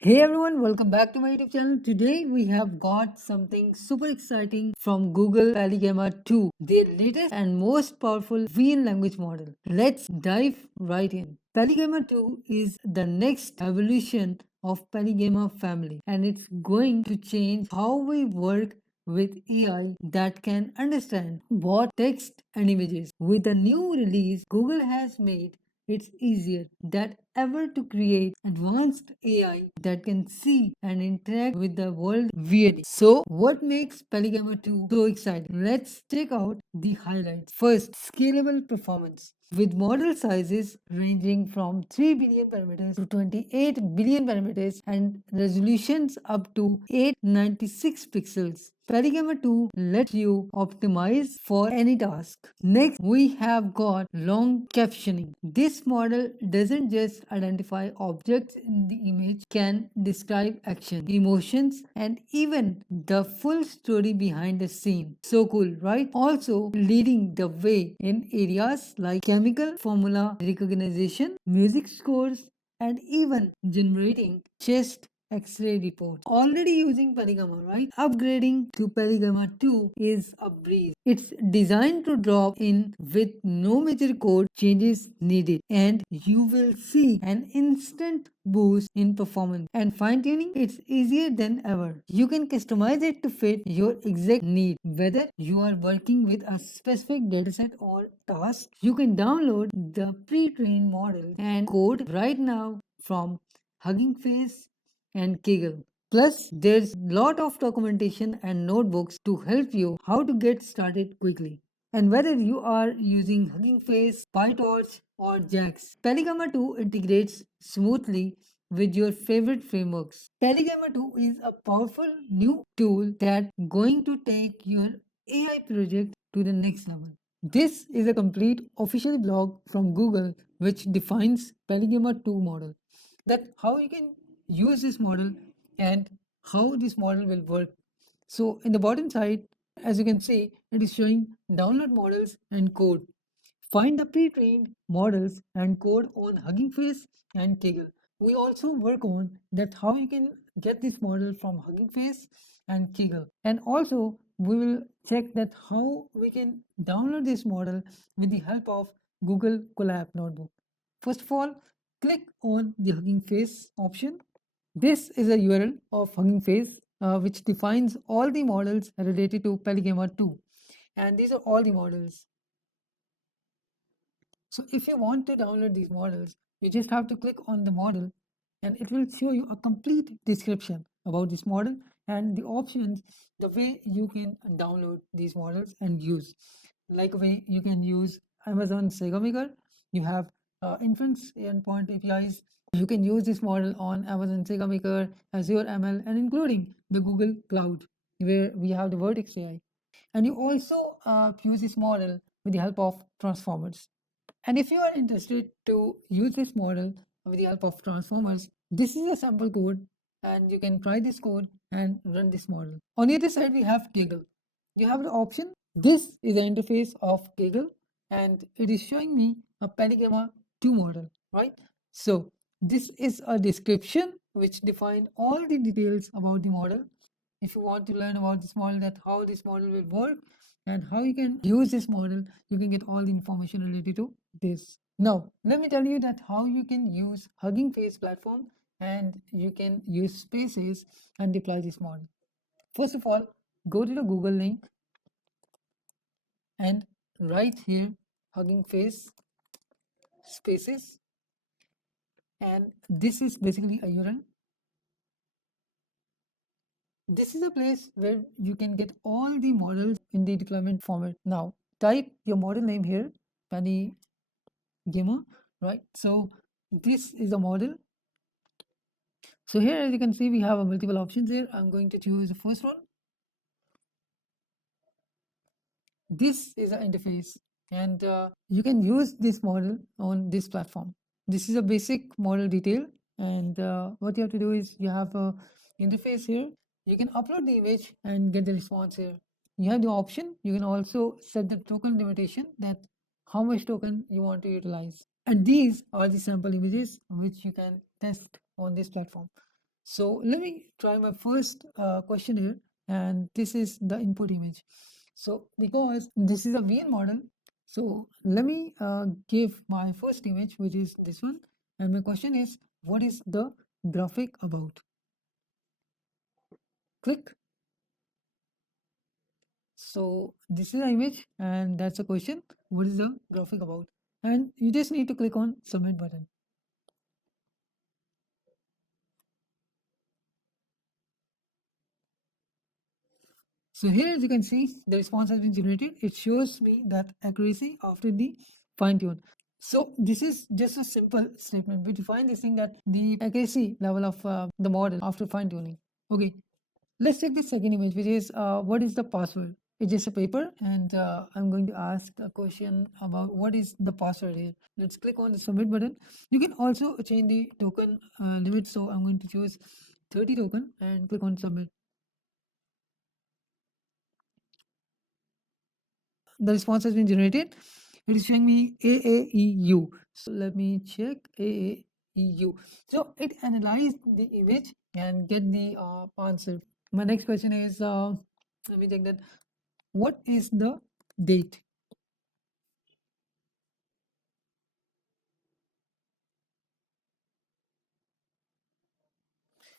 Hey everyone, welcome back to my YouTube channel. Today we have got something super exciting from Google PaliGemma 2, their latest and most powerful VN language model. Let's dive right in. PaliGemma 2 is the next evolution of PaliGemma family, and it's going to change how we work with AI that can understand both text and images. With the new release, Google has made it's easier than ever to create advanced AI that can see and interact with the world visually. So, what makes PaliGemma 2 so exciting? Let's check out the highlights. First, scalable performance. With model sizes ranging from 3 billion parameters to 28 billion parameters and resolutions up to 896 pixels, PaliGemma 2 lets you optimize for any task. Next, we have got long captioning. This model doesn't just identify objects in the image, can describe action, emotions, and even the full story behind the scene. So cool, right? Also, leading the way in areas like chemical formula recognition, music scores, and even generating chest X-ray report. Already using PaliGemma, right? Upgrading to PaliGemma 2 is a breeze. It's designed to drop in with no major code changes needed, and you will see an instant boost in performance. And fine-tuning, it's easier than ever. You can customize it to fit your exact need. Whether you are working with a specific dataset or task, you can download the pre-trained model and code right now from Hugging Face and Kaggle. Plus, there's lot of documentation and notebooks to help you how to get started quickly. And whether you are using Hugging Face, PyTorch, or JAX, PaliGemma 2 integrates smoothly with your favorite frameworks. PaliGemma 2 is a powerful new tool that going to take your AI project to the next level. This is a complete official blog from Google which defines PaliGemma 2 model, that how you can use this model and how this model will work. So in the bottom side, as you can see, it is showing download models and code. Find the pre-trained models and code on Hugging Face and Kaggle. We also work on that how you can get this model from Hugging Face and Kaggle. And also we will check that how we can download this model with the help of Google Colab notebook. First of all, click on the Hugging Face option. This is a URL of Hugging Face which defines all the models related to PaliGemma 2. And these are all the models. So if you want to download these models, you just have to click on the model and it will show you a complete description about this model and the options, the way you can download these models and use. Like way you can use Amazon SegaMaker, you have inference endpoint APIs. You can use this model on Amazon SegaMaker, Azure ML, and including the Google Cloud, where we have the Vertex AI. And you also use this model with the help of transformers. And if you are interested to use this model with the help of transformers, this is a sample code and you can try this code and run this model. On the other side, we have Kaggle. You have the option. This is the interface of Kaggle and it is showing me a PaliGemma 2 model, right? So this is a description which define all the details about the model. If you want to learn about this model, that how this model will work and how you can use this model, you can get all the information related to this. Now, let me tell you that how you can use Hugging Face platform and you can use spaces and deploy this model. First of all, go to the Google link and write here Hugging Face spaces, and this is basically a URL. This is a place where you can get all the models in the deployment format. Now, type your model name here, PaliGemma, right? So this is a model. So here, as you can see, we have a multiple options here. I'm going to choose the first one. This is an interface, and you can use this model on this platform. This is a basic model detail, and what you have to do is you have a interface here. You can upload the image and get the response here. You have the option. You can also set the token limitation, that how much token you want to utilize. And these are the sample images which you can test on this platform. So let me try my first question here, and this is the input image. So because this is a VN model, so let me give my first image, which is this one, and my question is, what is the graphic about? Click. So this is the image, and that's a question. What is the graphic about? And you just need to click on submit button. So here, as you can see, the response has been generated. It shows me that accuracy after the fine tune. So this is just a simple statement. We define this thing that the accuracy level of the model after fine tuning. Okay, let's take the second image, which is what is the password? It's just a paper, and I'm going to ask a question about what is the password here. Let's click on the submit button. You can also change the token limit. So I'm going to choose 30 token and click on submit. The response has been generated. It is showing me AAEU. So let me check AAEU. So it analyzed the image and get the answer. My next question is, let me check that. What is the date?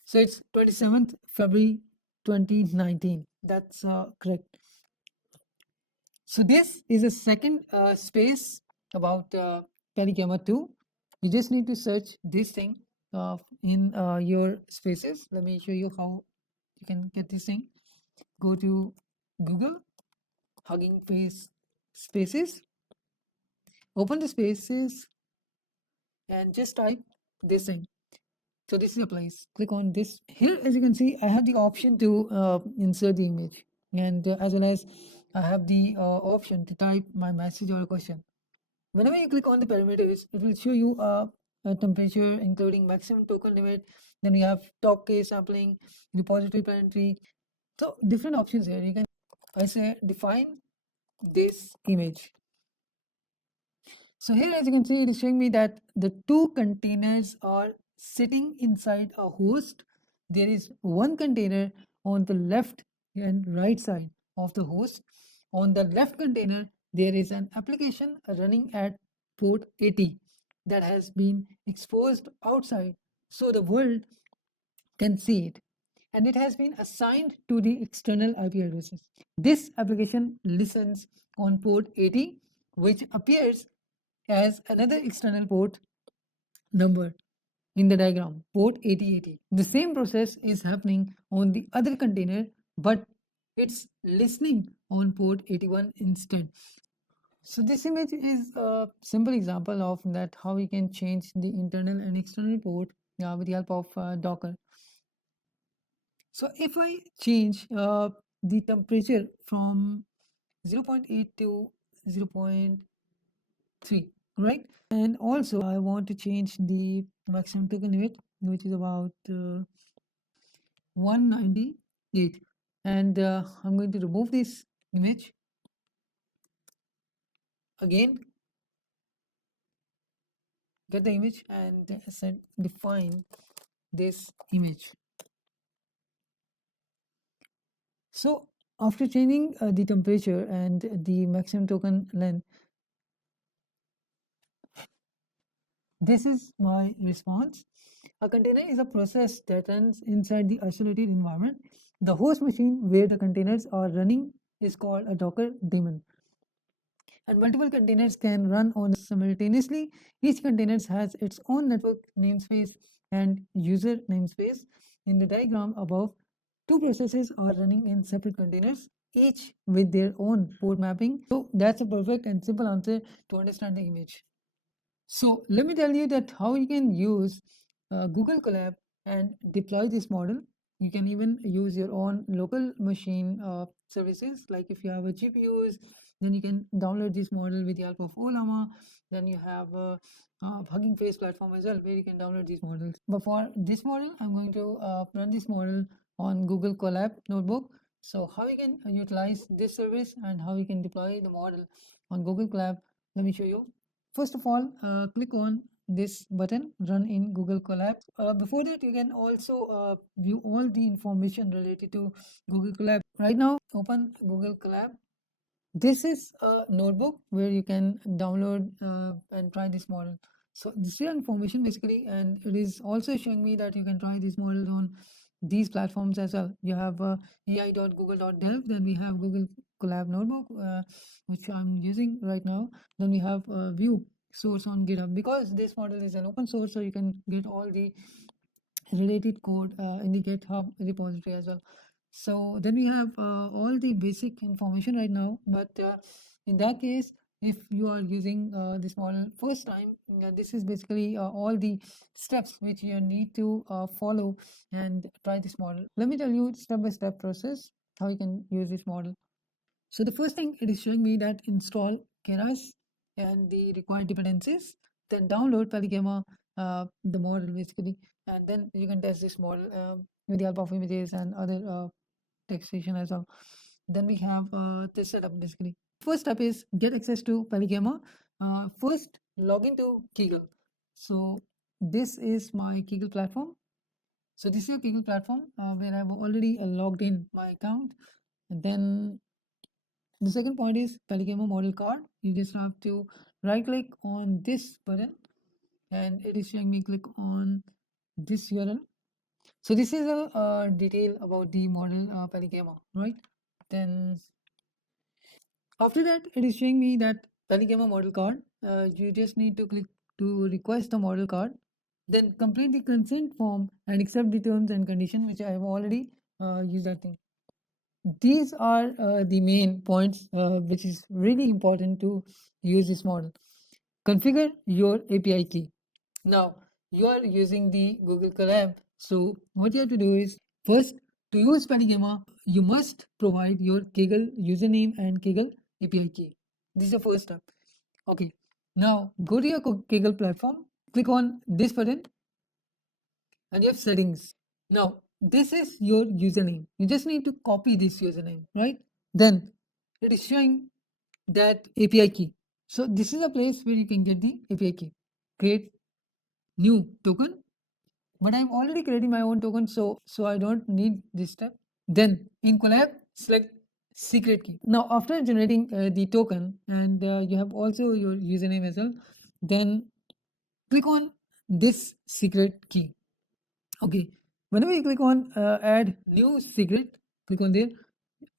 So it's 27th February 2019. That's correct. So this is a second space about PaliGemma 2. You just need to search this thing in your spaces. Let me show you how you can get this thing. Go to Google, Hugging Face Spaces, open the spaces, and just type this thing. So this is a place. Click on this. Here, as you can see, I have the option to insert the image, and as well as I have the option to type my message or a question. Whenever you click on the parameters, it will show you a temperature, including maximum token limit. Then you have top case sampling, repository planetary. So different options here. You can, I say, define this image. So here, as you can see, it is showing me that the two containers are sitting inside a host. There is one container on the left and right side of the host. On the left container, there is an application running at port 80 that has been exposed outside so the world can see it. And it has been assigned to the external IP addresses. This application listens on port 80, which appears as another external port number in the diagram, port 8080. The same process is happening on the other container, but it's listening on port 81 instead. So this image is a simple example of that how we can change the internal and external port with the help of Docker. So if I change the temperature from 0.8 to 0.3, right? And also I want to change the maximum token limit, which is about 198. And I'm going to remove this image. Again, get the image and define this image. So after changing the temperature and the maximum token length, this is my response. A container is a process that runs inside the isolated environment. The host machine where the containers are running is called a Docker daemon. And multiple containers can run on simultaneously. Each container has its own network namespace and user namespace. In the diagram above, two processes are running in separate containers, each with their own port mapping. So that's a perfect and simple answer to understand the image. So let me tell you that how you can use Google Colab and deploy this model. You can even use your own local machine services. Like if you have a GPUs, then you can download this model with the help of Olama. Then you have a Hugging Face platform as well, where you can download these models. But for this model, I'm going to run this model on Google Colab notebook. So how you can utilize this service and how you can deploy the model on Google Colab, let me show you. First of all, click on this button, run in Google Colab. Before that, you can also view all the information related to Google Colab. Right now, open Google Colab. This is a notebook where you can download and try this model. So this is information basically, and it is also showing me that you can try these models on these platforms as well. You have ai.google.dev, then we have Google Colab Notebook, which I'm using right now. Then we have view source on GitHub, because this model is an open source, so you can get all the related code in the GitHub repository as well. So then we have all the basic information right now, but in that case, if you are using this model first time, this is basically all the steps which you need to follow and try this model. Let me tell you step-by-step process how you can use this model. So the first thing, it is showing me that install Keras and the required dependencies, then download PaliGemma, the model basically, and then you can test this model with the help of images and other taxation as well. Then we have this setup basically. First step is get access to PaliGemma. First, log into Kaggle. So this is my Kaggle platform. So this is a Kaggle platform where I've already logged in my account. And then the second point is PaliGemma model card. You just have to right click on this button, and it is showing me click on this URL. So this is a detail about the model PaliGemma, right? Then after that, it is showing me that PaliGemma model card. You just need to click to request the model card, then complete the consent form and accept the terms and condition, which I have already used that thing. These are the main points which is really important to use this model. Configure your API key. Now you are using the Google Colab, so what you have to do is first, to use PaliGemma, you must provide your Kaggle username and Kaggle API key. This is the first step. Okay, now go to your Kaggle platform, click on this button, and you have settings. Now, this is your username. You just need to copy this username, right? Then it is showing that API key. So this is a place where you can get the API key. Create new token, but I'm already creating my own token, so I don't need this step. Then in Colab, select secret key. Now after generating the token, and you have also your username as well, then click on this secret key. Okay, whenever you click on add new secret, click on there.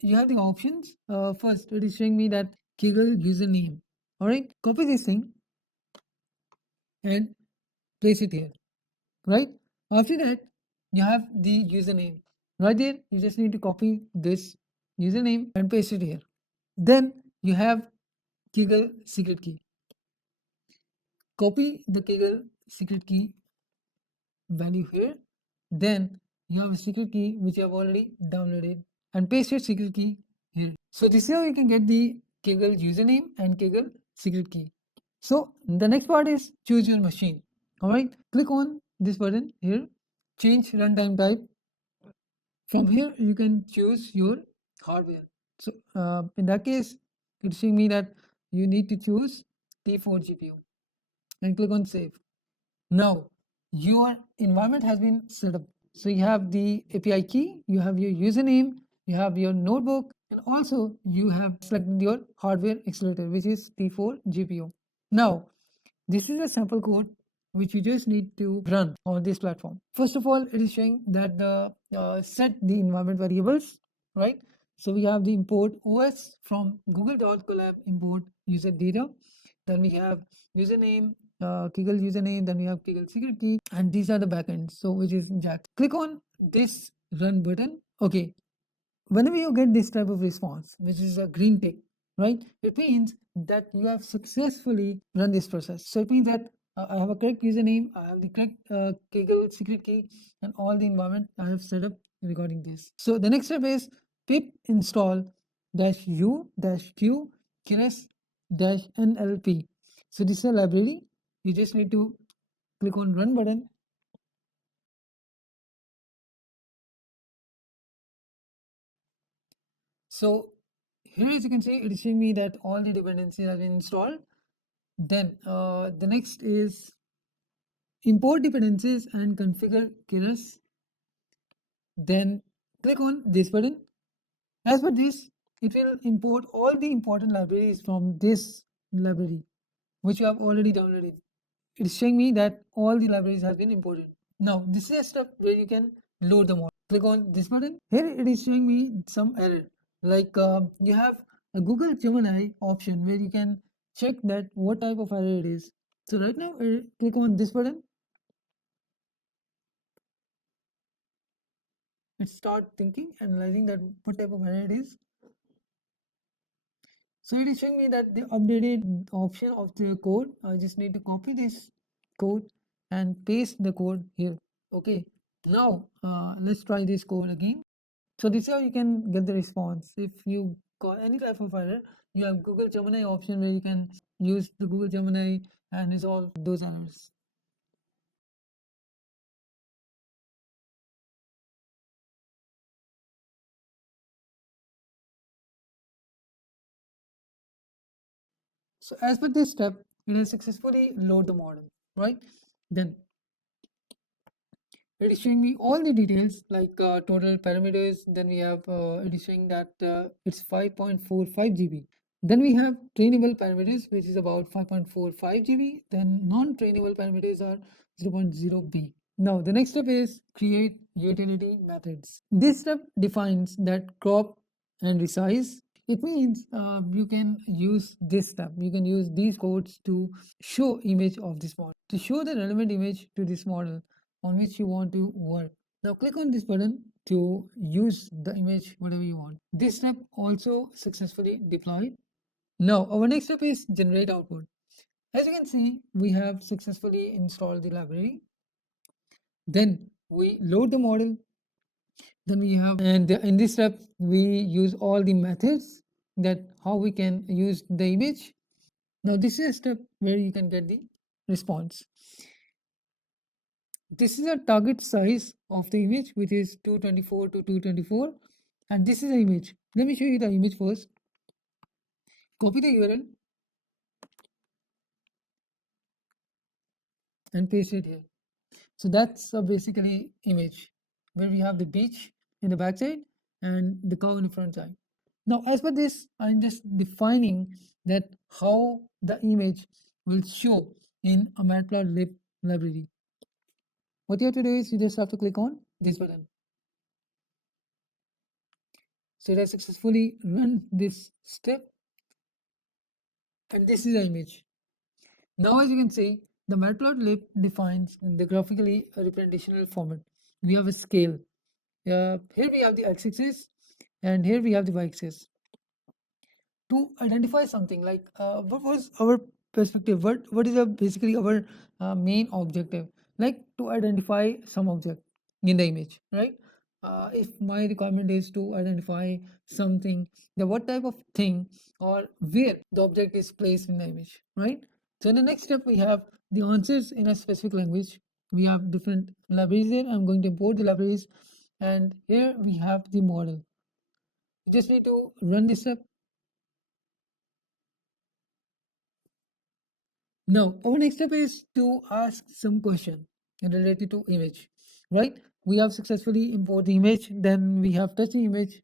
You have the options. First, it is showing me that Kaggle username. All right, copy this thing and place it here. Right. After that, you have the username. Right there, you just need to copy this username and paste it here. Then you have Kaggle secret key. Copy the Kaggle secret key value here. Then you have a secret key which you have already downloaded, and paste your secret key here. So this is how you can get the Kaggle username and Kaggle secret key. So the next part is choose your machine. All right, click on this button here, change runtime type. From here you can choose your hardware. So in that case, it's showing me that you need to choose T4 GPU and click on save. Now your environment has been set up. So you have the API key, you have your username, you have your notebook, and also you have selected your hardware accelerator, which is T4 GPU. Now, this is a sample code which you just need to run on this platform. First of all, it is showing that the set the environment variables, right? So we have the import OS from google.colab import user data. Then we have username, Kaggle username, then we have Kaggle secret key, and these are the backends. So which is Jack. Click on this run button. Okay. Whenever you get this type of response, which is a green tick, right? It means that you have successfully run this process. So it means that I have a correct username, I have the correct Kaggle secret key, and all the environment I have set up regarding this. So the next step is pip install -u -q keras -nlp. So this is a library. You just need to click on run button. So here, as you can see, it is showing me that all the dependencies have been installed. Then the next is import dependencies and configure killers. Then click on this button. As per this, it will import all the important libraries from this library, which you have already downloaded. It is showing me that all the libraries have been imported. Now, this is a step where you can load the model. Click on this button. Here it is showing me some error. Like you have a Google Gemini option where you can check that what type of error it is. So right now, click on this button. It start thinking, analyzing that what type of error it is. So it is showing me that the updated option of the code. I just need to copy this code and paste the code here. Okay. Now let's try this code again. So this is how you can get the response. If you got any type of error, you have Google Gemini option where you can use the Google Gemini and resolve those errors. So as per this step, it will successfully load the model, right? Then it is showing me all the details like total parameters. Then we have it is showing that it's 5.45 GB. Then we have trainable parameters, which is about 5.45 GB. Then non-trainable parameters are 0.0 B. Now the next step is create utility methods. This step defines that crop and resize. It means you can use this step. You can use these codes to show image of this model, to show the relevant image to this model on which you want to work. Now click on this button to use the image whatever you want. This step also successfully deployed. Now our next step is generate output. As you can see, we have successfully installed the library. Then we load the model. Then we have, and in this step, we use all the methods that how we can use the image. Now this is a step where you can get the response. This is a target size of the image, which is 224 to 224. And this is the image. Let me show you the image first. Copy the URL and paste it here. So that's a basically image where we have the beach in the backside and the cow in the front side. Now, as per this, I'm just defining that how the image will show in a matplotlib library. What you have to do is you just have to click on this button. So it has successfully run this step, and this is the image. Now, as you can see, the matplotlib defines the graphically representational format. We have a scale. Here we have the x-axis, and here we have the y-axis. To identify something like what was our perspective, what is basically our main objective, like to identify some object in the image, right? If my requirement is to identify something, the what type of thing or where the object is placed in the image, right? So in the next step we have the answers in a specific language. We have different libraries there. I'm going to import the libraries, and here we have the model. You just need to run this step. Now, our next step is to ask some question related to image, right? We have successfully import the image, then we have touch the image.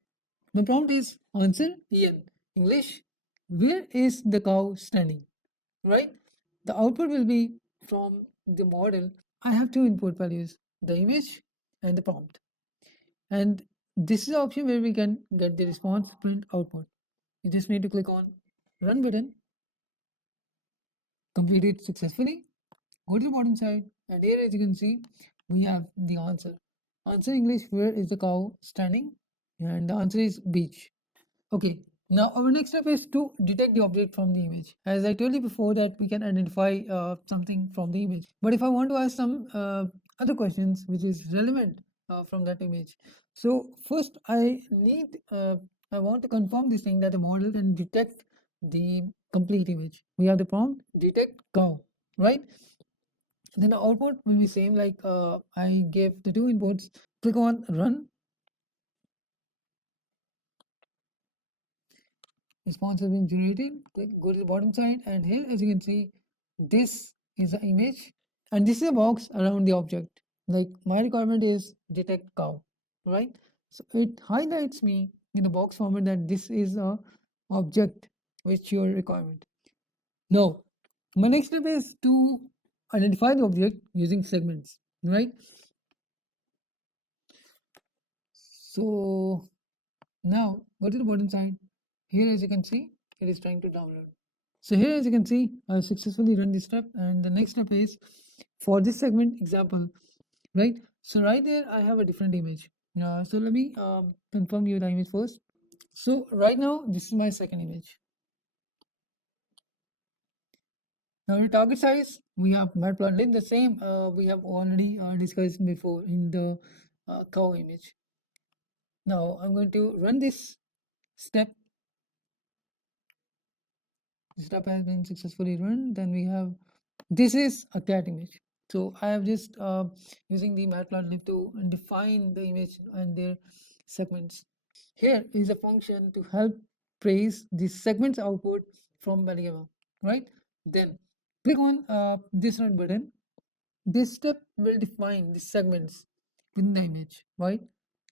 The prompt is answer in English. Where is the cow standing, right? The output will be from the model. I have two input values, the image and the prompt. And this is the option where we can get the response print output. You just need to click on run button, complete it successfully. Go to the bottom side, and here as you can see, we have the answer. Answer English, where is the cow standing? And the answer is beach. Okay, now our next step is to detect the object from the image. As I told you before that we can identify something from the image. But if I want to ask some other questions which is relevant from that image. So first I want to confirm this thing that the model can detect the complete image. We have the prompt, detect cow, right? Then the output will be same like I gave the two inputs. Click on run. Response has been generated. Click, go to the bottom side, and here as you can see, this is the image and this is a box around the object. Like my requirement is detect cow, right? So it highlights me in the box format that this is a object which your requirement. Now, my next step is to identify the object using segments, right? So now go to the bottom side. Here, as you can see, it is trying to download. So here, as you can see, I successfully run this step, and the next step is for this segment example, right? So right there, I have a different image. So let me confirm you the image first. So right now, this is my second image. Now the target size, we have matplotlib the same we have already discussed before in the cow image. Now I'm going to run this step. The step has been successfully run. Then we have, this is a cat image. So I have just using the matplotlib to define the image and their segments. Here is a function to help trace the segments output from PaliGemma, right? Then click on this run button. This step will define the segments within the image, right?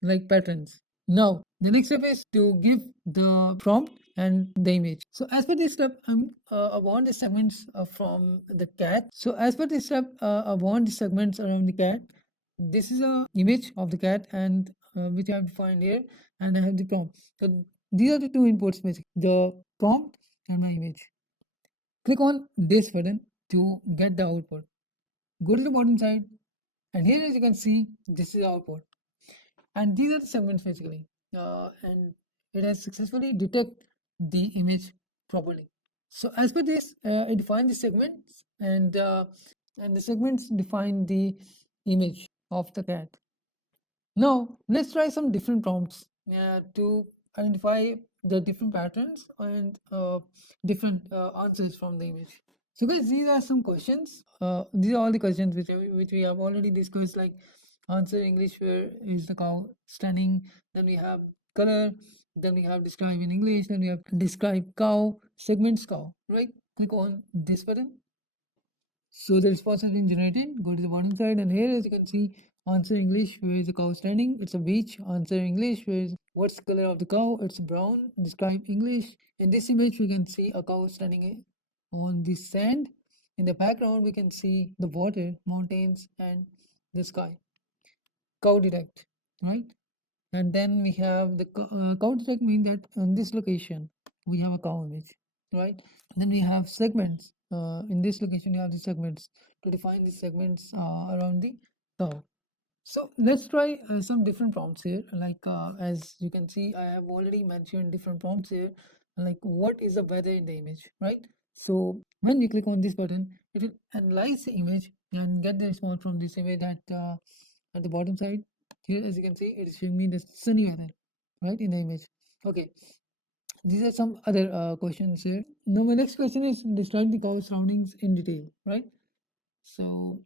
Like patterns. Now, the next step is to give the prompt and the image. So as per this step, I want the segments from the cat. So as per this step, I want the segments around the cat. This is a image of the cat and which I have defined here, and I have the prompt. So these are the two inputs basically, the prompt and my image. Click on this button to get the output. Go to the bottom side, and here as you can see, this is the output, and these are the segments basically, and it has successfully detect the image properly. So as per this, it defines the segments, and the segments define the image of the cat. Now let's try some different prompts to identify the different patterns and different answers from the image. So guys, these are some questions. These are all the questions which we have already discussed, like answer English, where is the cow standing? Then we have color. Then we have describe in English. Then we have describe cow, segments cow, right? Click on this button. So the response has been generated. Go to the bottom side, and here as you can see, answer English, where is the cow standing? It's a beach. Answer English, what's the color of the cow? It's brown. Describe English. In this image, we can see a cow standing on the sand. In the background, we can see the water, mountains, and the sky. Cow detect, right? And then we have the cow detect mean that in this location we have a cow image, right? Then we have segments. In this location, you have the segments to define the segments around the cow. So let's try some different prompts here. Like as you can see, I have already mentioned different prompts here. Like what is the weather in the image, right? So when you click on this button, it will analyze the image and get the response from this image at the bottom side. Here, as you can see, it is showing me the sunny weather, right, in the image. Okay, these are some other questions here. Now, my next question is describe the cow surroundings in detail, right? So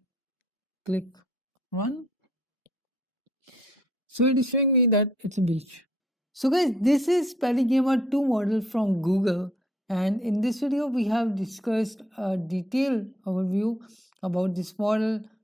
click run. So it is showing me that it's a beach. So guys, this is PaliGemma 2 model from Google, and in this video we have discussed a detailed overview about this model,